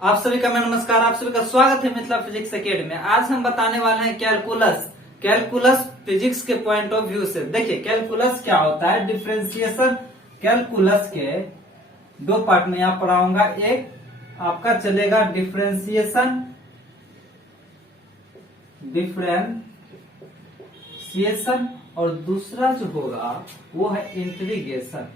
आप सभी का मैं नमस्कार। आप सभी का स्वागत है मिथिला फिजिक्स एकेडमी में। आज हम बताने वाले हैं कैलकुलस फिजिक्स के पॉइंट ऑफ व्यू से। देखिए कैलकुलस क्या होता है, डिफरेंशिएशन। कैलकुलस के दो पार्ट में यहाँ पढ़ाऊंगा। एक आपका चलेगा डिफरेंशिएशन और दूसरा जो होगा वो है इंटीग्रेशन।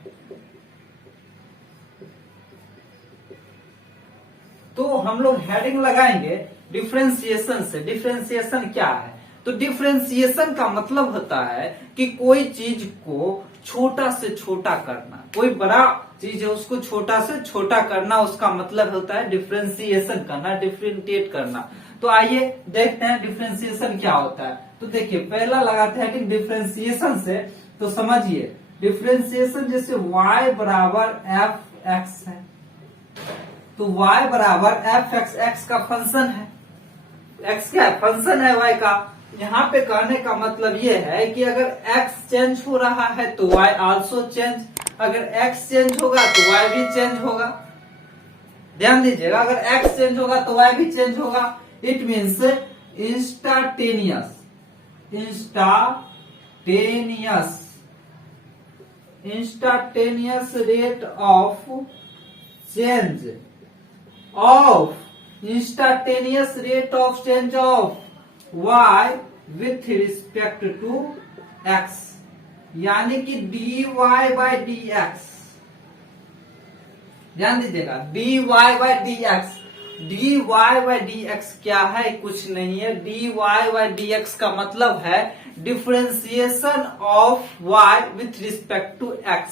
तो हम लोग हेडिंग लगाएंगे डिफरेंशिएशन से। डिफरेंशिएशन क्या है? तो डिफरेंशिएशन का मतलब होता है कि कोई चीज को छोटा से छोटा करना। कोई बड़ा चीज है उसको छोटा से छोटा करना, उसका मतलब होता है डिफरेंशिएशन करना, डिफरेंशिएट करना। तो आइए देखते हैं डिफरेंशिएशन क्या होता है। तो देखिए पहला लगाते हैं कि डिफरेंशिएशन से, तो समझिए डिफरेंशिएशन जैसे y बराबर एफ एक्स है, तो y बराबर एफ एक्स, एक्स का फंक्शन है। x क्या है? फंक्शन है y का। यहाँ पे कहने का मतलब ये है कि अगर x चेंज हो रहा है तो y आल्सो चेंज, अगर x चेंज होगा तो y भी चेंज होगा। ध्यान दीजिएगा, अगर x चेंज होगा तो y भी चेंज होगा। It means instantaneous rate of change of instantaneous rate of change of y with respect to x, यानी कि dy by dx। ध्यान दीजिएगा, dy by dx। dy by dx क्या है? कुछ नहीं है। dy by dx का मतलब है differentiation of y with respect to x।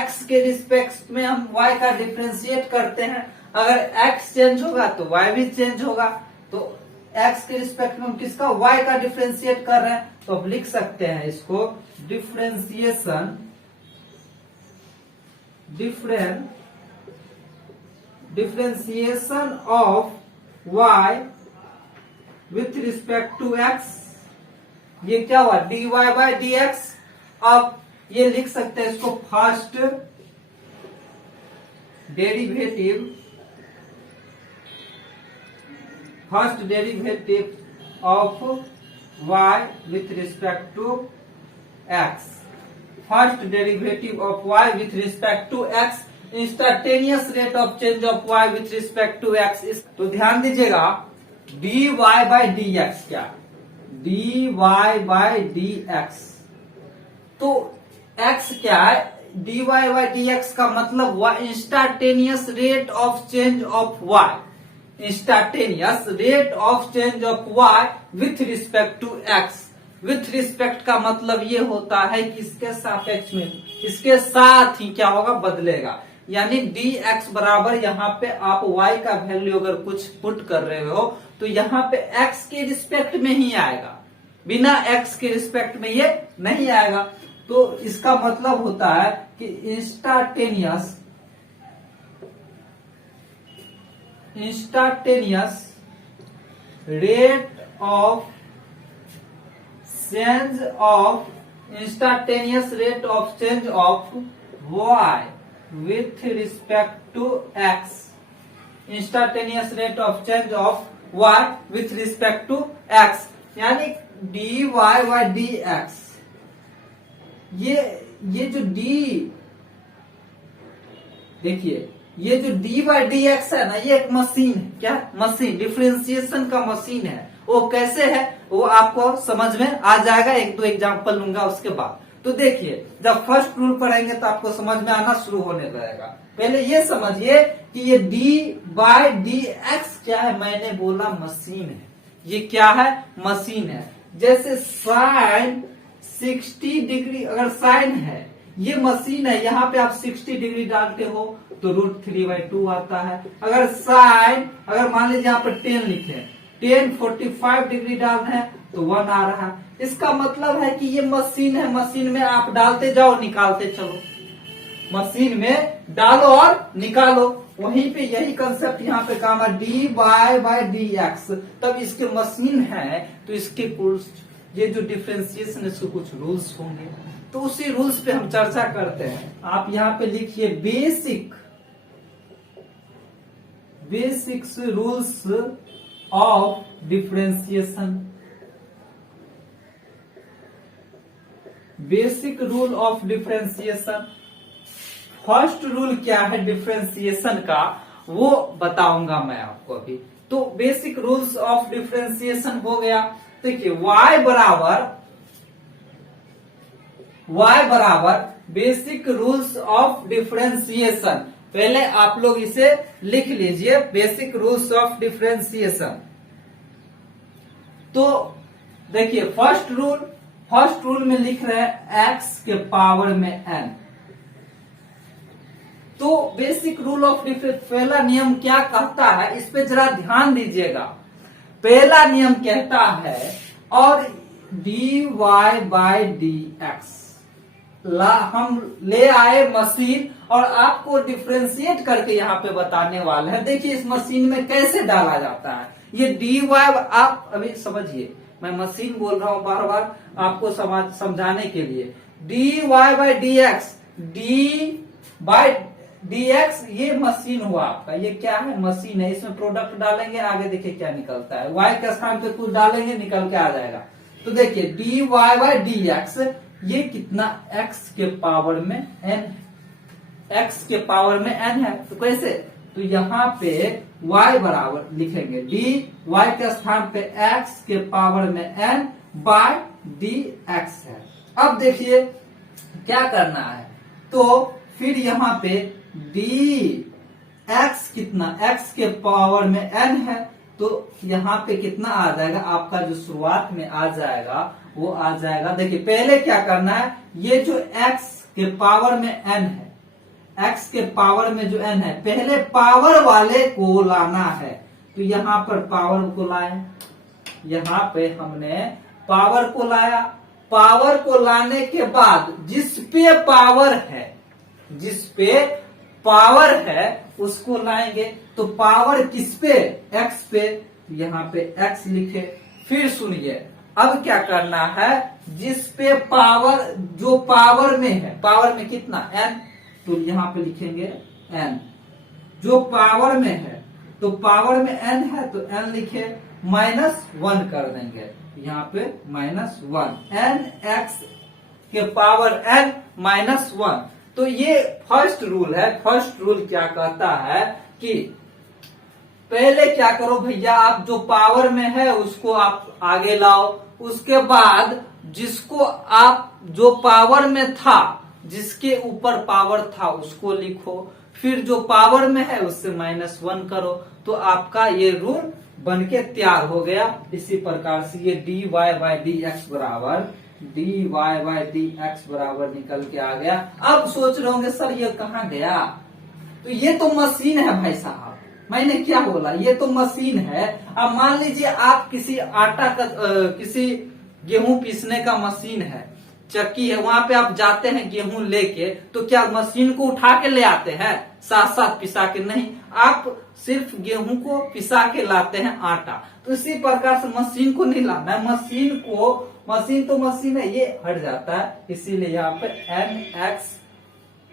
x के रिस्पेक्ट में हम y का डिफरेंशिएट करते हैं। अगर x चेंज होगा तो y भी चेंज होगा। तो x के रिस्पेक्ट में हम किसका? y का डिफरेंशिएट कर रहे हैं। तो अब लिख सकते हैं इसको differentiation of y with respect to x। ये क्या हुआ? dy by dx। अब ये लिख सकते हैं इसको first derivative of y with respect to x। First derivative of y with respect to x, instantaneous rate of change of y with respect to x। तो ध्यान दीजिएगा dy by dx क्या? dy by dx। तो x क्या है? dy by dx का मतलब हुआ instantaneous rate of change of y। Instantaneous rate of change of y with respect to x। With respect का मतलब ये होता है कि इसके सापेक्ष में, इसके साथ ही क्या होगा? बदलेगा। यानी dx बराबर यहाँ पे आप y का वैल्यू अगर कुछ पुट कर रहे हो तो यहाँ पे x के रिस्पेक्ट में ही आएगा, बिना x के रिस्पेक्ट में ये नहीं आएगा। तो इसका मतलब होता है कि instantaneous rate of change of y with respect to x। Instantaneous rate of change of y with respect to x, यानी dy by dx। ये जो d, देखिए ये जो dy by dx है ना, ये एक मशीन है। क्या? मशीन, डिफरेंशिएशन का मशीन है। वो कैसे है वो आपको समझ में आ जाएगा। एक दो एग्जांपल लूंगा उसके बाद। तो देखिए जब फर्स्ट रूल पढ़ेंगे तो आपको समझ में आना शुरू होने लगेगा। पहले ये समझिए कि ये dy by dx क्या है? मैंने बोला मशीन है। ये क्या है? मशीन है। जैसे साइन 60 डिग्री, अगर साइन है, ये मशीन है, यहाँ पे आप 60 डिग्री डालते हो तो √3/2 आता है। अगर साइन, अगर मान लीजिए यहाँ पर 10 लिखे, 10 45 डिग्री डालना है तो 1 आ रहा है। इसका मतलब है कि ये मशीन है। मशीन में आप डालते जाओ, निकालते चलो। मशीन में डालो और निकालो। वहीं पे यही कंसेप्ट यहाँ पे काम है, dy by dx। तब इसके मशीन है तो इसके कुछ ये जो डिफरेंशिएशन है इसके कुछ रूल्स होंगे। तो उसी रूल्स पे हम चर्चा करते हैं। आप यहाँ पे लिखिए basic basics rules of differentiation. Basic rule of differentiation, first rule क्या है डिफरेंशिएशन का वो बताऊंगा मैं आपको अभी। तो बेसिक रूल्स ऑफ डिफरेंशिएशन हो गया। देखिए y बराबर बेसिक रूल्स ऑफ डिफरेंशिएशन। पहले आप लोग इसे लिख लीजिए, बेसिक रूल्स ऑफ डिफरेंशिएशन। तो देखिए फर्स्ट रूल में लिख रहे हैं x के पावर में n। तो बेसिक रूल ऑफ डिफरेंस पहला नियम क्या कहता है, इस पे जरा ध्यान दीजिएगा। पहला नियम कहता है और dy बाय dx हम ले आए मशीन और आपको डिफरेंशिएट करके यहाँ पे बताने वाले हैं। देखिए इस मशीन में कैसे डाला जाता है। ये dy आप अभी समझिए, मैं मशीन बोल रहा हूं बार बार आपको समझाने के लिए। dy by dx, d by dx ये मशीन हुआ आपका। ये क्या है, मशीन है। इसमें प्रोडक्ट डालेंगे, आगे देखिए क्या निकलता है। y के स्थान पे कुछ डालेंगे, निकल के आ जाएगा। तो देखिए dy बाय dx ये कितना x के पावर में n, x के पावर में n है। तो कैसे, तो यहाँ पे y बराबर लिखेंगे y के स्थान पे x के पावर में n बाय dx है। अब देखिए क्या करना है, तो फिर यहाँ पे dx कितना, x के पावर में n है। तो यहाँ पे कितना आ जाएगा आपका, जो शुरुआत में आ जाएगा वो आ जाएगा। देखिए पहले क्या करना है, ये जो x के पावर में n है, x के पावर में जो n है, पहले पावर वाले को लाना है। तो यहाँ पर पावर को लाए, यहाँ पे हमने पावर को लाया। पावर को लाने के बाद जिस पे पावर है, जिस पे पावर है उसको लाएंगे। तो पावर किस पे, x पे, यहाँ पे x लिखे। फिर सुनिए अब क्या करना है, जिस पे पावर, जो पावर में है, पावर में कितना n, तो यहाँ पे लिखेंगे n। जो पावर में है, तो पावर में n है तो n लिखे, -1 कर देंगे यहाँ पे -1, n x के पावर n -1। तो ये फर्स्ट रूल है। फर्स्ट रूल क्या कहता है कि पहले क्या करो भैया, आप जो पावर में है उसको आप आगे लाओ। उसके बाद जिसको आप, जो पावर में था, जिसके ऊपर पावर था उसको लिखो। फिर जो पावर में है उससे -1 करो। तो आपका ये रूल बनके तैयार हो गया। इसी प्रकार से ये dy बाय dx बराबर dy बाय dx बराबर निकल के आ गया। अब सोच रहे होंगे सर ये कहाँ गया, तो ये तो मशीन है भाई साहब। मैंने क्या बोला, ये तो मशीन है। अब मान लीजिए आप किसी आटा का, किसी गेहूं पीसने का मशीन है, चक्की है, वहां पे आप जाते हैं गेहूं लेके, तो क्या मशीन को उठा के ले आते हैं साथ साथ पिसा के? नहीं, आप सिर्फ गेहूं को पिसा के लाते हैं आटा। तो इसी प्रकार से मशीन को नहीं लाना है। मशीन तो मशीन है, ये हट जाता है। इसीलिए यहाँ पे nx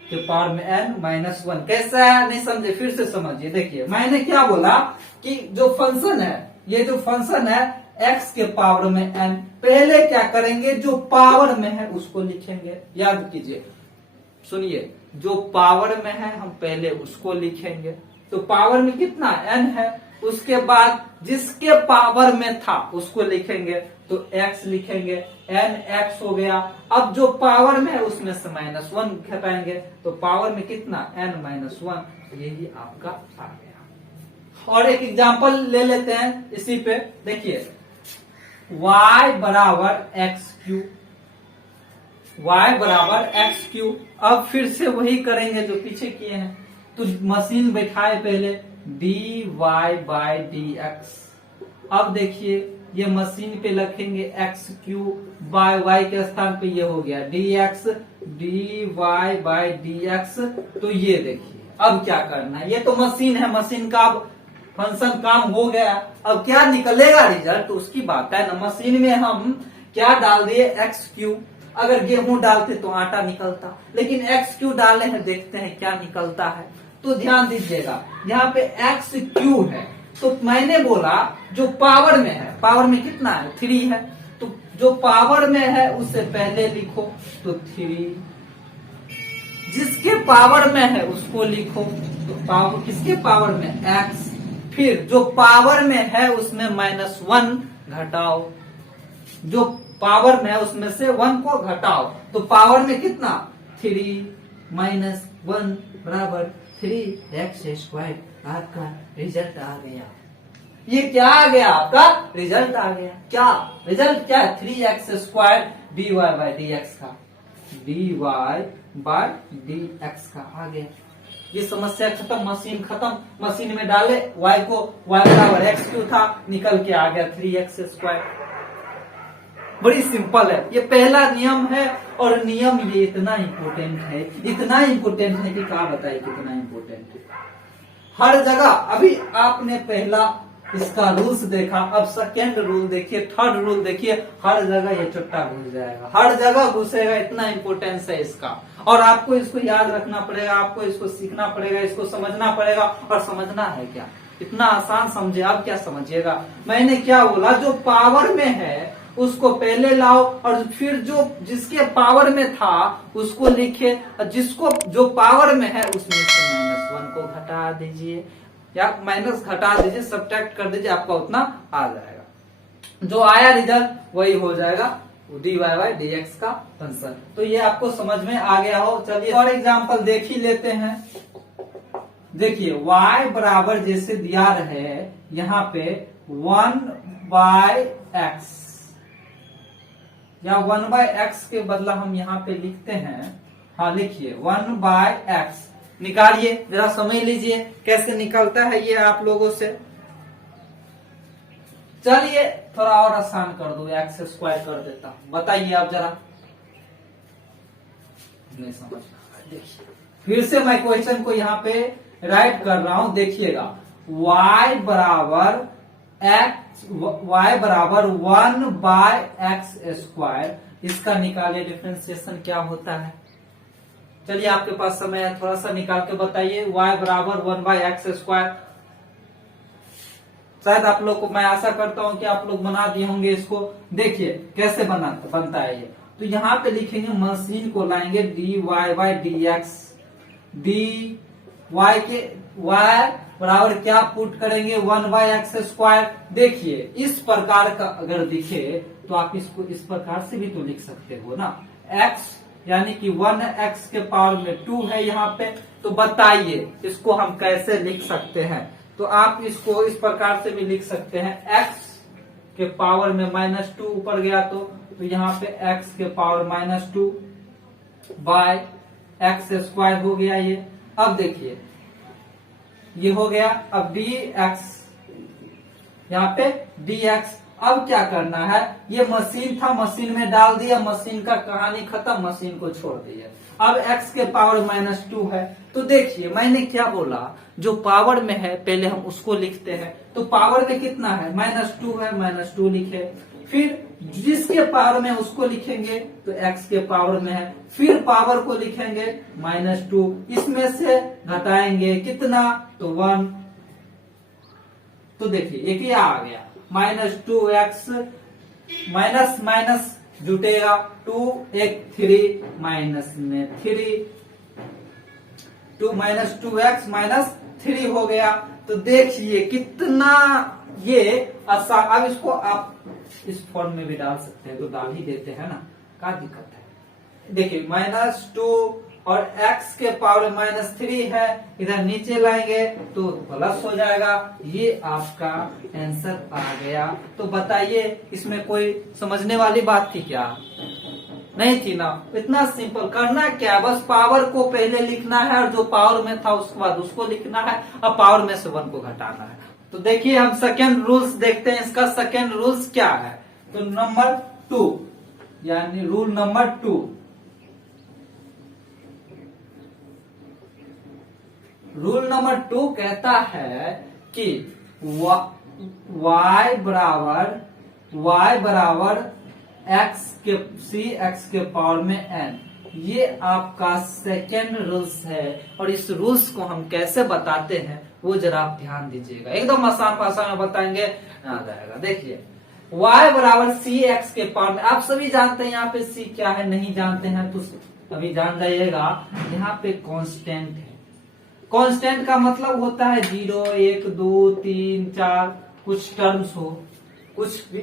के पावर में n -1 कैसा है, नहीं समझे, फिर से समझिए। देखिए मैंने क्या बोला कि जो फंक्शन है, ये जो फंक्शन है x के पावर में n, पहले क्या करेंगे, जो पावर में है उसको लिखेंगे। याद कीजिए, सुनिए, जो पावर में है हम पहले उसको लिखेंगे। तो पावर में कितना n है, उसके बाद जिसके पावर में था उसको लिखेंगे। तो x लिखेंगे, nx हो गया। अब जो पावर में है उसमें से -1 घटाएंगे, तो पावर में कितना, n-1। यही आपका आ गया। और एक एग्जांपल ले लेते हैं इसी पे। देखिए y बराबर x3, y बराबर x3। अब फिर से वही करेंगे जो पीछे किए हैं। तो मशीन बैठाए पहले dy बाय dx। अब देखिए ये मशीन पे लिखेंगे x3 बाय y के स्थान पे ये हो गया dx, dy बाय dx। तो ये देखिए अब क्या करना है, ये तो मशीन है, मशीन का अब फंक्शन काम हो गया। अब क्या निकलेगा रिजल्ट, तो उसकी बात है ना। मशीन में हम क्या डाल दिए, x3। अगर गेहूं डालते तो आटा निकलता, लेकिन x3 डाले हैं, देखते हैं क्या निकलता है। तो ध्यान दीजिएगा यहाँ पे एक्स क्यू है, तो मैंने बोला जो पावर में है, पावर में कितना है 3 है, तो जो पावर में है उससे पहले लिखो तो 3, जिसके पावर में है उसको लिखो तो पावर किसके पावर में x, फिर जो पावर में है उसमें -1 घटाओ, जो पावर में है उसमें से 1 को घटाओ, तो पावर में कितना 3 - 1 बराबर 3x²। आपका रिजल्ट आ गया। ये क्या आ गया? आपका रिजल्ट आ गया। क्या रिजल्ट क्या है? 3x² dy/dx का, dy/dx का आ गया। ये समस्या खत्म, मशीन खत्म। मशीन में डाले y को, y बराबर x³ था, निकल के आ गया 3x²। बड़ी सिंपल है, ये पहला नियम है। और नियम ये इतना इम्पोर्टेंट है, इतना इम्पोर्टेंट है कि क्या बताए कितना इम्पोर्टेंट है। हर जगह अभी आपने पहला इसका रूल्स देखा, अब सेकेंड रूल देखिए, थर्ड रूल देखिए, हर जगह ये चुट्टा घुस जाएगा, हर जगह घुसेगा, इतना इंपॉर्टेंस है इसका। और आपको इसको याद रखना पड़ेगा, आपको इसको सीखना पड़ेगा, इसको समझना पड़ेगा। और समझना है क्या, इतना आसान समझे। आप क्या समझिएगा, मैंने क्या बोला, जो पावर में है उसको पहले लाओ, और फिर जो जिसके पावर में था उसको लिखे, और जिसको जो पावर में है उसमें से -1 को घटा दीजिए, या माइनस घटा दीजिए, सब्ट्रैक्ट कर दीजिए, आपका उतना आ जाएगा। जो आया रिजल्ट वही हो जाएगा dy/dx का फंक्शन। तो ये आपको समझ में आ गया हो। चलिए और एग्जांपल देख ही लेते हैं। देखिए y बराबर जैसे दिया रहे यहाँ पे 1/x, या 1/x के बदला हम यहाँ पे लिखते हैं, हाँ लिखिए 1/x। निकालिए, जरा समझ लीजिए कैसे निकलता है ये आप लोगों से। चलिए थोड़ा और आसान कर दो, x² कर देता हूं, बताइए आप जरा। नहीं समझ, देखिए फिर से मैं क्वेश्चन को यहाँ पे राइट कर रहा हूं, देखिएगा y बराबर 1/x², इसका निकालिए डिफरेंशिएशन क्या होता है। चलिए आपके पास समय है, थोड़ा सा निकाल के बताइए। y बराबर 1/x², शायद आप लोग को, मैं आशा करता हूं कि आप लोग बना दिए होंगे इसको। देखिए कैसे बनता है ये। तो यहाँ पे लिखेंगे, मशीन को लाएंगे dy/dx, dy के y बराबर क्या पुट करेंगे 1/x²। देखिए इस प्रकार का अगर दिखे तो आप इसको इस प्रकार से भी तो लिख सकते हो ना, x यानी कि 1x के पावर में 2 है यहाँ पे। तो बताइए इसको हम कैसे लिख सकते हैं। तो आप इसको इस प्रकार से भी लिख सकते हैं, x के पावर में -2 ऊपर गया तो यहाँ पे x के पावर -2 बाय x² हो गया ये। अब देखिए ये हो गया। अब dx, यहाँ पे dx, अब क्या करना है, ये मशीन था, मशीन में डाल दिया, मशीन का कहानी खत्म, मशीन को छोड़ दिया। अब x के पावर -2 है, तो देखिए मैंने क्या बोला, जो पावर में है पहले हम उसको लिखते हैं। तो पावर में कितना है, -2 है, -2 लिखे। फिर जिसके पावर में उसको लिखेंगे तो x के पावर में है, फिर पावर को लिखेंगे -2, इसमें से घटाएंगे कितना, तो 1। तो देखिए ये क्या आ गया, -2x, माइनस माइनस जुटेगा, 2 एक 3 माइनस में 3, 2 -2x -3 हो गया। तो देखिए कितना ये आसान। अब इसको आप इस फॉर्म में भी डाल सकते हैं, तो डाल ही देते हैं ना, क्या दिक्कत है। देखिए -2 और x के पावर -3 है, इधर नीचे लाएंगे तो प्लस हो जाएगा। ये आपका आंसर आ गया। तो बताइए इसमें कोई समझने वाली बात थी क्या? नहीं थी ना। इतना सिंपल, करना क्या, बस पावर को पहले लिखना है और जो पावर में था उसके बाद उसको लिखना है, और पावर में से 1 को घटाना है। तो देखिए हम सेकेंड रूल्स देखते हैं, इसका सेकेंड रूल्स क्या है। तो नंबर 2, यानी रूल नंबर 2, रूल नंबर 2 कहता है कि y बराबर x के पावर में n, ये आपका सेकेंड रूल्स है, और इस रूल्स को हम कैसे बताते हैं वो जरा आप ध्यान दीजिएगा, एकदम आसान भाषा में बताएंगे, आ जाएगा। देखिए y बराबर सी एक्स के पावर में, आप सभी जानते हैं यहाँ पे c क्या है, नहीं जानते हैं तो अभी जान जाइएगा। यहाँ पे कांस्टेंट है, कांस्टेंट का मतलब होता है 0, 1, 2, 3, 4 कुछ टर्म्स हो, कुछ भी,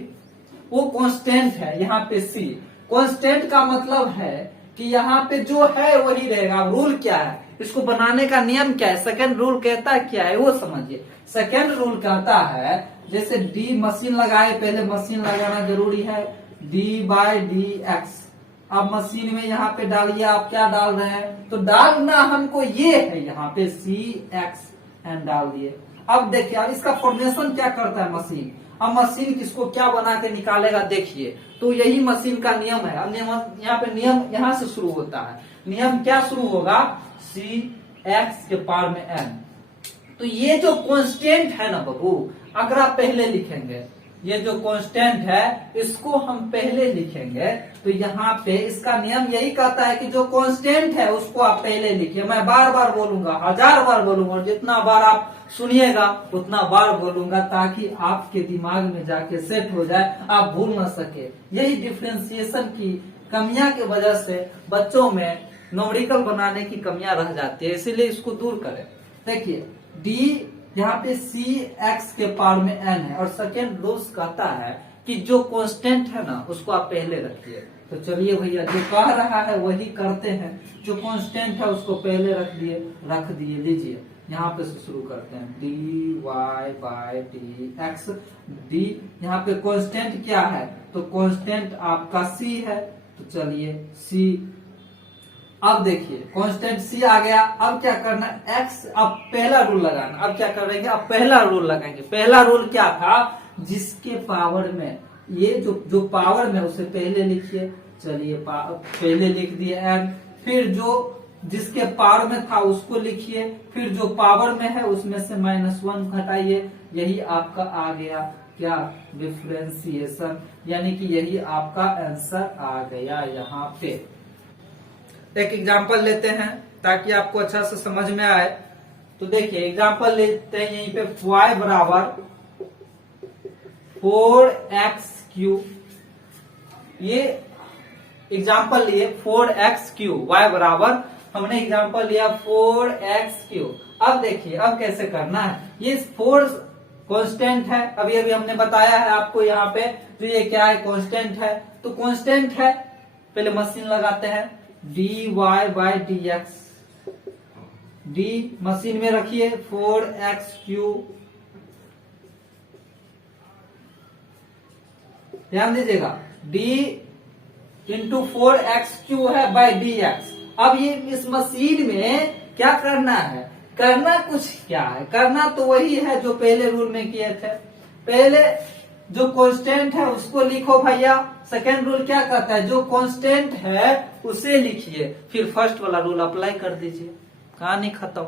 वो कांस्टेंट है। यहाँ पे c कांस्टेंट का मतलब है कि यहाँ पे जो है वही रहेगा। रूल क्या है, इसको बनाने का नियम क्या है, सेकेंड रूल कहता है क्या है वो समझिए। सेकेंड रूल कहता है जैसे d मशीन लगाए, पहले मशीन लगाना जरूरी है, d/dx। अब मशीन में यहाँ पे डालिए, आप क्या डाल रहे हैं, तो डालना हमको ये है यहाँ पे cx एन डाल दिए। अब देखिए अब इसका फॉर्मेशन क्या करता है मशीन, अब मशीन किसको क्या बना के निकालेगा देखिए, तो यही मशीन का नियम है। अब यहाँ पे नियम यहाँ से शुरू होता है, नियम क्या शुरू होगा, cx के पावर में n। तो ये जो कांस्टेंट है ना बाबू, अगर आप पहले लिखेंगे, ये जो कांस्टेंट है इसको हम पहले लिखेंगे, तो यहाँ पे इसका नियम यही कहता है कि जो कांस्टेंट है उसको आप पहले लिखिए। मैं बार बार बोलूंगा, 1000 बार बोलूंगा, और जितना बार आप सुनिएगा उतना बार बोलूंगा, ताकि आपके दिमाग में जाके सेट हो जाए, आप भूल ना सके। यही डिफ्रेंसिएशन की कमियां की वजह से बच्चों में न्यूमेरिकल बनाने की कमियां रह जाती है, इसीलिए इसको दूर करें। देखिए d यहाँ पे cx के पावर में n है, और सेकेंड रूल्स कहता है कि जो कांस्टेंट है ना उसको आप पहले रखिए। तो चलिए भैया जो कह रहा है वही करते हैं, जो कांस्टेंट है उसको पहले रख दिए। लीजिए यहाँ पे से शुरू करते हैं, dy/dx। d यहाँ पे कांस्टेंट क्या है, तो कांस्टेंट आपका c है, तो चलिए c। अब देखिए कांस्टेंट c आ गया, अब क्या करना x, अब पहला रूल लगाना। अब क्या करेंगे, अब पहला रूल लगाएंगे। पहला रूल क्या था, जिसके पावर में, ये जो पावर में उसे पहले लिखिए। चलिए पहले लिख दिए n, फिर जो जिसके पावर में था उसको लिखिए, फिर जो पावर में है उसमें से -1 घटाइए। यही आपका आ गया क्या, डिफरेंशिएशन, यानी कि यही आपका आंसर आ गया यहाँ पे। एक एग्जांपल लेते हैं ताकि आपको अच्छा से समझ में आए। तो देखिए एग्जांपल लेते हैं, यहीं पे y बराबर 4x3, ये एग्जांपल लिए 4x3, y बराबर हमने एग्जांपल लिया 4x3। अब देखिए अब कैसे करना है, ये 4 कांस्टेंट है, अभी अभी हमने बताया है आपको यहाँ पे, तो ये क्या है, कांस्टेंट है। तो कांस्टेंट है, पहले मशीन लगाते हैं, dy/dx, d मशीन में रखिए 4x3, ध्यान दीजिएगा, d इंटू 4x3 है बाय dx। अब ये इस मशीन में क्या करना है, करना कुछ क्या है, करना तो वही है जो पहले रूल में किए थे। पहले जो कांस्टेंट है उसको लिखो भैया, सेकेंड रूल क्या कहता है, जो कांस्टेंट है उसे लिखिए, फिर फर्स्ट वाला रूल अप्लाई कर दीजिए, कहानी खत्म।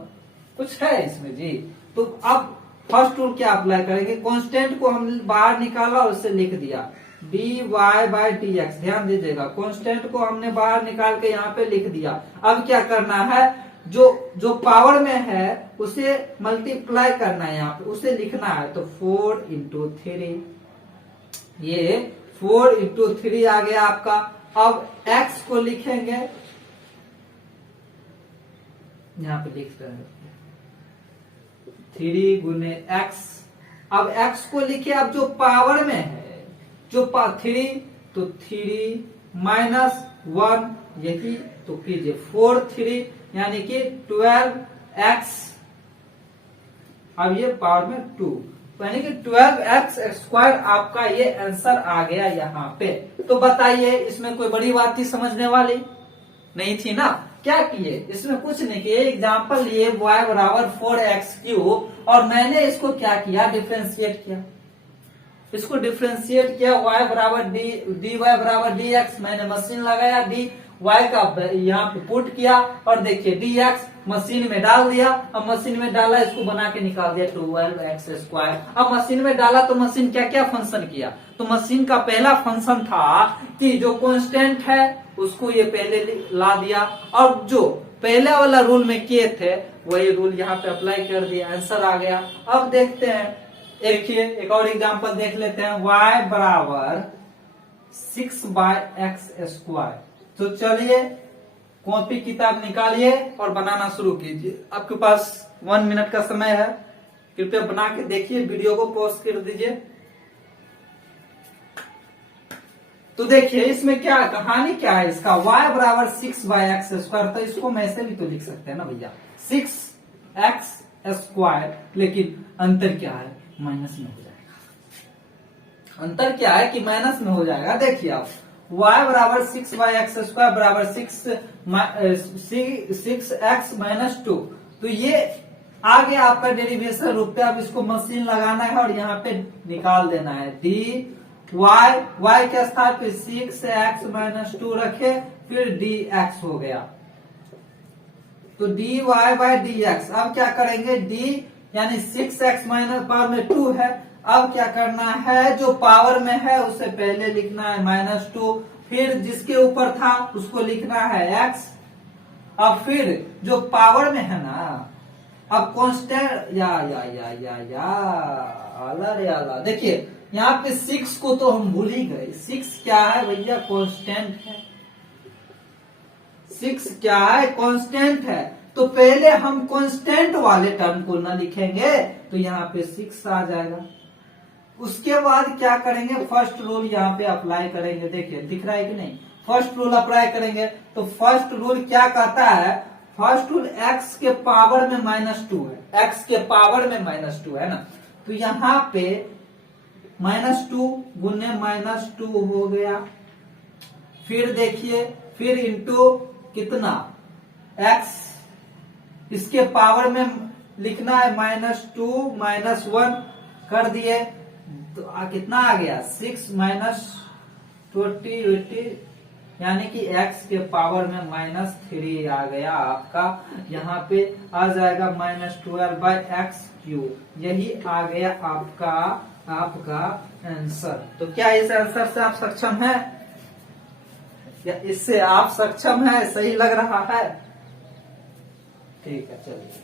कुछ है इसमें जी। तो अब फर्स्ट रूल क्या अप्लाई करेंगे, कांस्टेंट को हम बाहर निकाला और उसे लिख दिया dy/dx। ध्यान दीजिएगा, कांस्टेंट को हमने बाहर निकाल के यहाँ पे लिख दिया। अब क्या करना है, जो पावर में है उसे मल्टीप्लाई करना है, यहाँ पे उसे लिखना है। तो 4 × 3, ये 4 × 3 आ गया आपका। अब x को लिखेंगे, यहाँ पे लिख रहे हैं 3 × x। अब x को लिखे, अब जो पावर में है, जो 3, तो 3 - 1, यही तो कीजिए 4 3, यानी कि 12x। अब ये पावर में 2, यानी कि 12x² आपका ये आंसर आ गया यहाँ पे। तो बताइए इसमें कोई बड़ी बात थी समझने वाली, नहीं थी ना। क्या किए इसमें, कुछ नहीं किए, एग्जाम्पल लिए y बराबर 4x3, और मैंने इसको क्या किया, डिफ्रेंशिएट किया। इसको डिफ्रेंशिएट किया, y बराबर dy बराबर dx, मैंने मशीन लगाया, d y का यहाँ पे पुट किया और देखिए dx मशीन में डाल दिया। अब मशीन में डाला, इसको बना के निकाल दिया 12x²। अब मशीन में डाला तो मशीन क्या क्या फंक्शन किया, तो मशीन का पहला फंक्शन था कि जो कांस्टेंट है उसको ये पहले ला दिया, और जो पहले वाला रूल में किए थे वही रूल यहाँ पे अप्लाई कर दिया, आंसर आ गया। अब देखते हैं, देखिए एक और एग्जांपल देख लेते हैं, y बराबर 6/x²। तो चलिए कॉपी किताब निकालिए और बनाना शुरू कीजिए। आपके पास 1 मिनट का समय है, कृपया बना के देखिए, वीडियो को पॉज कर दीजिए। तो देखिए इसमें क्या कहानी क्या है इसका, y बराबर 6/x²। तो इसको मैं ऐसे भी तो लिख सकते हैं ना भैया, 6x², लेकिन अंतर क्या है, माइनस में हो जाएगा। अंतर क्या है कि माइनस में हो जाएगा। देखिए आप y बराबर 6/x² बराबर 6x-2। तो ये आ गया आपका डेरिवेशन रूप पे। अब इसको मशीन लगाना है और यहाँ पे निकाल देना है dy, y के स्थान पे 6x-2 रखे, फिर dx हो गया। तो dy/dx। अब क्या करेंगे, d यानी 6x माइनस पावर में 2 है। अब क्या करना है, जो पावर में है उसे पहले लिखना है -2, फिर जिसके ऊपर था उसको लिखना है x। अब फिर जो पावर में है ना, अब कांस्टेंट आला रे आला, देखिए यहाँ पे 6 को तो हम भूल ही गए। 6 क्या है भैया, कांस्टेंट है। 6 क्या है, कांस्टेंट है। तो पहले हम कांस्टेंट वाले टर्म को ना लिखेंगे तो यहाँ पे 6 आ जाएगा। उसके बाद क्या करेंगे, फर्स्ट रूल यहाँ पे अप्लाई करेंगे। देखिए दिख रहा है कि नहीं, फर्स्ट रूल अप्लाई करेंगे। तो फर्स्ट रूल क्या कहता है, फर्स्ट रूल x के पावर में -2 है, x के पावर में -2 है ना। तो यहाँ पे -2 गुने -2 हो गया। फिर देखिए, फिर इंटू कितना, x इसके पावर में लिखना है -2 -1 कर दिए, तो कितना आ गया, 6 - 20 यानी कि x के पावर में -3 आ गया आपका। यहाँ पे आ जाएगा -12/x³। यही आ गया आपका आंसर। तो क्या इस आंसर से आप सक्षम हैं, या इससे आप सक्षम हैं, सही लग रहा है? ठीक है, चलिए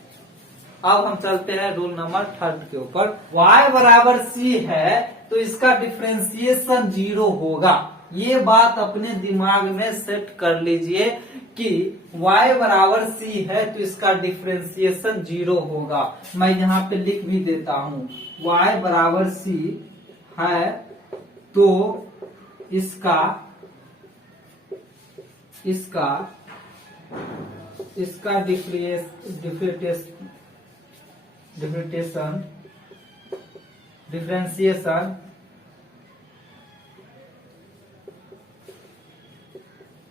अब हम चलते हैं रूल नंबर 3 के ऊपर। y बराबर c है तो इसका डिफरेंशिएशन 0 होगा। ये बात अपने दिमाग में सेट कर लीजिए कि y बराबर c है तो इसका डिफरेंशिएशन 0 होगा। मैं यहाँ पे लिख भी देता हूँ, y बराबर c है तो इसका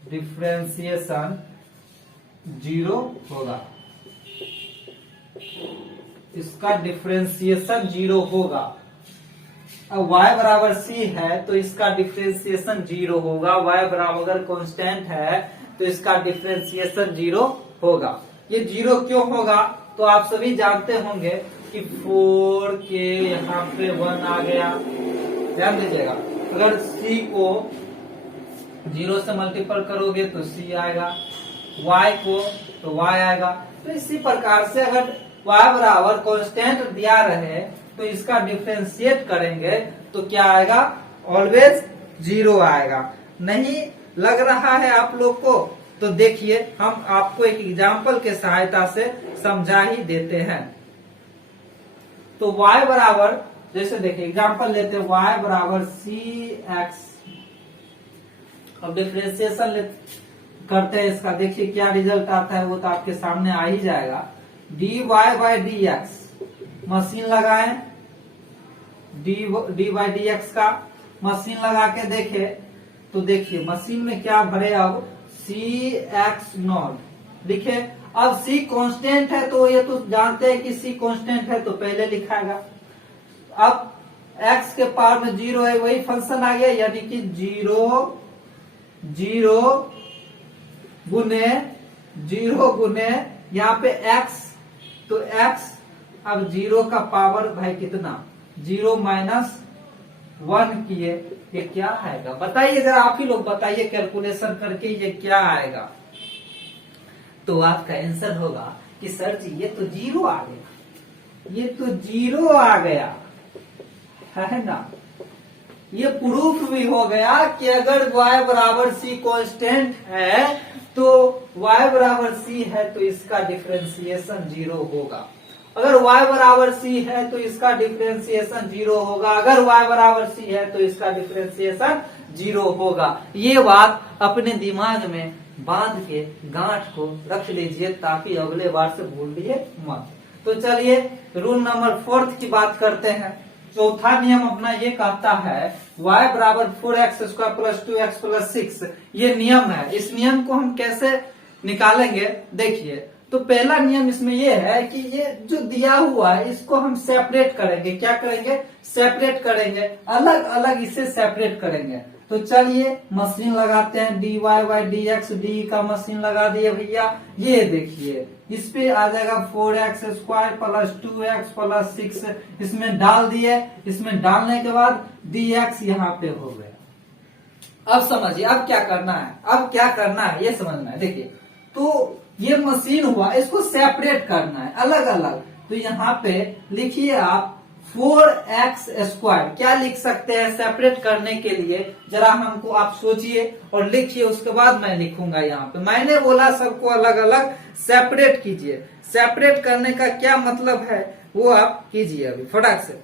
डिफरेंशिएशन 0 होगा। इसका डिफरेंशिएशन 0 होगा। अब y बराबर c है तो इसका डिफरेंशिएशन 0 होगा। y बराबर अगर कांस्टेंट है तो इसका डिफरेंशिएशन 0 होगा। ये 0 क्यों होगा, तो आप सभी जानते होंगे कि 4 के यहाँ पे 1 आ गया। ध्यान दीजिएगा, अगर c को 0 से मल्टीपल करोगे तो c आएगा, y को तो y आएगा। तो इसी प्रकार से अगर y बराबर कांस्टेंट दिया रहे तो इसका डिफरेंशिएट करेंगे तो क्या आएगा, ऑलवेज 0 आएगा। नहीं लग रहा है आप लोग को, तो देखिए हम आपको एक एग्जाम्पल के सहायता से समझा ही देते हैं। तो y बराबर, जैसे देखिए एग्जाम्पल लेते हैं, y बराबर cx। अब डिफरेंशिएशन करते हैं इसका, देखिए क्या रिजल्ट आता है वो तो आपके सामने आ ही जाएगा। dy/dx, मशीन लगाएं, dy/dx का मशीन लगा के देखे तो देखिए मशीन में क्या भरे, अब cx0 लिखे। अब c कांस्टेंट है तो ये तो जानते हैं कि c कांस्टेंट है तो पहले लिखाएगा। अब x के पावर में 0 है, वही फंक्शन आ गया, यानी कि 0 0 गुने 0 गुने यहाँ पे x, तो x अब 0 का पावर भाई कितना 0 माइनस 1 किए, ये क्या आएगा बताइए जरा, आप ही लोग बताइए कैलकुलेशन करके ये क्या आएगा। तो आपका आंसर होगा कि सर जी ये तो 0 आ गया, ये तो 0 आ गया है ना। ये प्रूफ भी हो गया कि अगर y बराबर c कांस्टेंट है तो y बराबर c है तो इसका डिफरेंशिएशन 0 होगा। अगर y बराबर c है तो इसका डिफरेंशिएशन 0 होगा। अगर y बराबर c है तो इसका डिफरेंशिएशन 0 होगा। ये बात अपने दिमाग में बांध के गांठ को रख लीजिए ताकि अगले बार से भूलिए मत। तो चलिए रूल नंबर 4 की बात करते हैं। चौथा नियम अपना ये कहता है y बराबर 4x square plus 2x plus 6, ये नियम है। इस नियम को हम कैसे निकालेंगे देखिए। तो पहला नियम इसमें ये है कि ये जो दिया हुआ है इसको हम सेपरेट करेंगे। क्या करेंगे? सेपरेट करेंगे, अलग अलग इसे सेपरेट करेंगे। तो चलिए मशीन लगाते हैं, dy बाई dx, डी का मशीन लगा दिए भैया। ये देखिए इस पे आ जाएगा 4x square plus 2x plus 6, इसमें डाल दिए। इसमें डालने के बाद dx यहाँ पे हो गया। अब समझिए अब क्या करना है, अब क्या करना है ये समझना है। देखिए तो ये मशीन हुआ, इसको सेपरेट करना है अलग अलग। तो यहाँ पे लिखिए आप 4x स्क्वायर, क्या लिख सकते हैं सेपरेट करने के लिए, जरा हमको आप सोचिए और लिखिए, उसके बाद मैं लिखूंगा। यहाँ पे मैंने बोला सबको अलग अलग सेपरेट कीजिए। सेपरेट करने का क्या मतलब है वो आप कीजिए अभी फटाक से,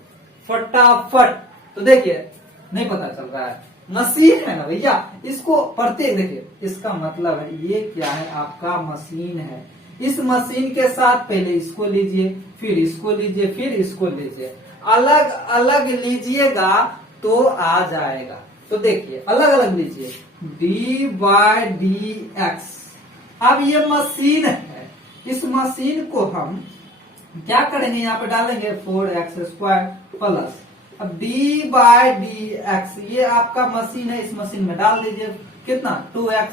फटाफट। तो देखिए नहीं पता चल रहा है, मशीन है ना भैया, इसको पढ़ते देखिए। इसका मतलब है ये क्या है, आपका मशीन है। इस मशीन के साथ पहले इसको लीजिए, फिर इसको लीजिए, फिर इसको लीजिए, अलग अलग लीजिएगा तो आ जाएगा। तो देखिए अलग अलग लीजिए, डी बाई डी एक्स। अब ये मशीन है, इस मशीन को हम क्या करेंगे, यहाँ पे डालेंगे 4x स्क्वायर प्लस अब डी बाई डी एक्स। ये आपका मशीन है, इस मशीन में डाल दीजिए कितना 2x।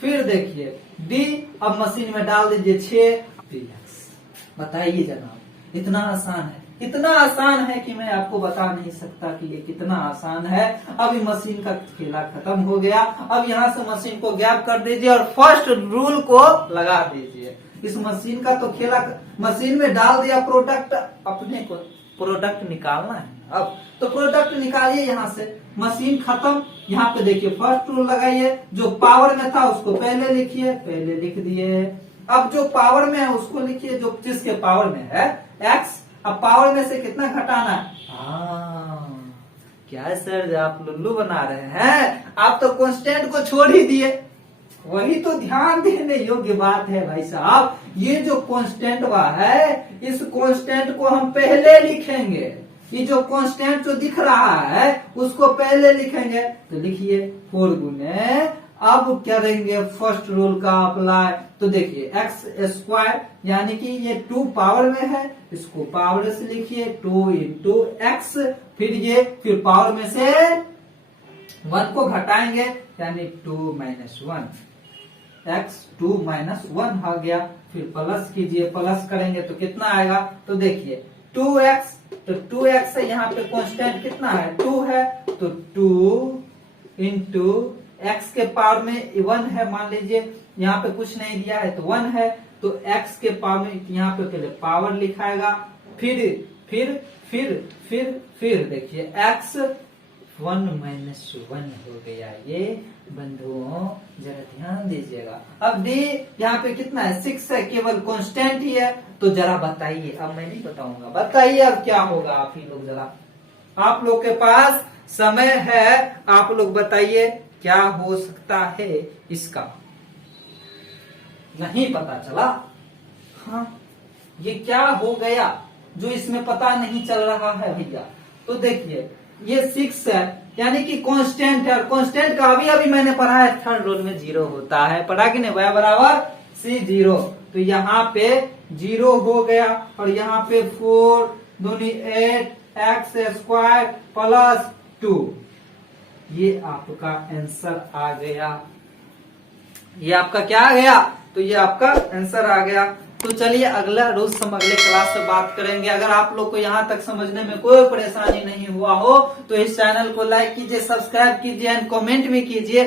फिर देखिए डी, अब मशीन में डाल दीजिए 6dx। बताइए जनाब, इतना आसान है, इतना आसान है कि मैं आपको बता नहीं सकता कि ये कितना आसान है। अब मशीन का खेला खत्म हो गया। अब यहाँ से मशीन को गैप कर दीजिए और फर्स्ट रूल को लगा दीजिए। इस मशीन का तो खेला, मशीन में डाल दिया प्रोडक्ट, अपने को प्रोडक्ट निकालना है। अब तो प्रोडक्ट निकालिए यहाँ से, मशीन खत्म। यहाँ पे देखिए फर्स्ट रूल लगाइए, जो पावर में था उसको पहले लिखिए, पहले लिख दिए। अब जो पावर में है उसको लिखिए, जो जिसके पावर में है x। अब पावर में से कितना घटाना है, क्या सर आप लुल्लू बना रहे हैं, आप तो कांस्टेंट को छोड़ ही दिए। वही तो ध्यान देने योग्य बात है भाई साहब। ये जो कांस्टेंट है इस कांस्टेंट को हम पहले लिखेंगे। ये जो कांस्टेंट जो दिख रहा है उसको पहले लिखेंगे। तो लिखिए 4 गुने, अब करेंगे फर्स्ट रूल का अप्लाई। तो देखिए x स्क्वायर यानी कि ये 2 पावर में है, इसको पावर से लिखिए 2 इंटू एक्स। फिर पावर में से 1 को घटाएंगे यानी 2 माइनस 1, x 2 माइनस 1 आ गया। फिर प्लस कीजिए, प्लस करेंगे तो कितना आएगा, तो देखिए 2x, तो 2x है, यहाँ पे कांस्टेंट कितना है 2 है, तो 2 इंटू x के पावर में 1 है, मान लीजिए यहाँ पे कुछ नहीं दिया है तो 1 है, तो x के पावर में यहाँ पे पहले पावर लिखाएगा। फिर देखिए x 1 माइनस 1 हो गया। ये बंधुओं जरा ध्यान दीजिएगा। अब d यहाँ पे कितना है 6 है, केवल कांस्टेंट ही है। तो जरा बताइए, अब मैं नहीं बताऊंगा, बताइए अब क्या होगा। आप ही लोग जरा, आप लोग के पास समय है, आप लोग बताइए क्या हो सकता है इसका। नहीं पता चला, हाँ ये क्या हो गया जो इसमें पता नहीं चल रहा है भैया। तो देखिए ये 6 है यानी कि कांस्टेंट है, और कांस्टेंट का अभी मैंने पढ़ा है थर्ड रूल में 0 होता है, पढ़ा कि नहीं, y बराबर c 0। तो यहाँ पे 0 हो गया और यहाँ पे 4 दूनी 8 x स्क्वायर प्लस 2, ये आपका आंसर आ गया। ये आपका क्या आ गया, तो ये आपका आंसर आ गया। तो चलिए अगला रोज हम अगले क्लास में बात करेंगे। अगर आप लोग को यहाँ तक समझने में कोई परेशानी नहीं हुआ हो तो इस चैनल को लाइक कीजिए, सब्सक्राइब कीजिए एंड कमेंट भी कीजिए।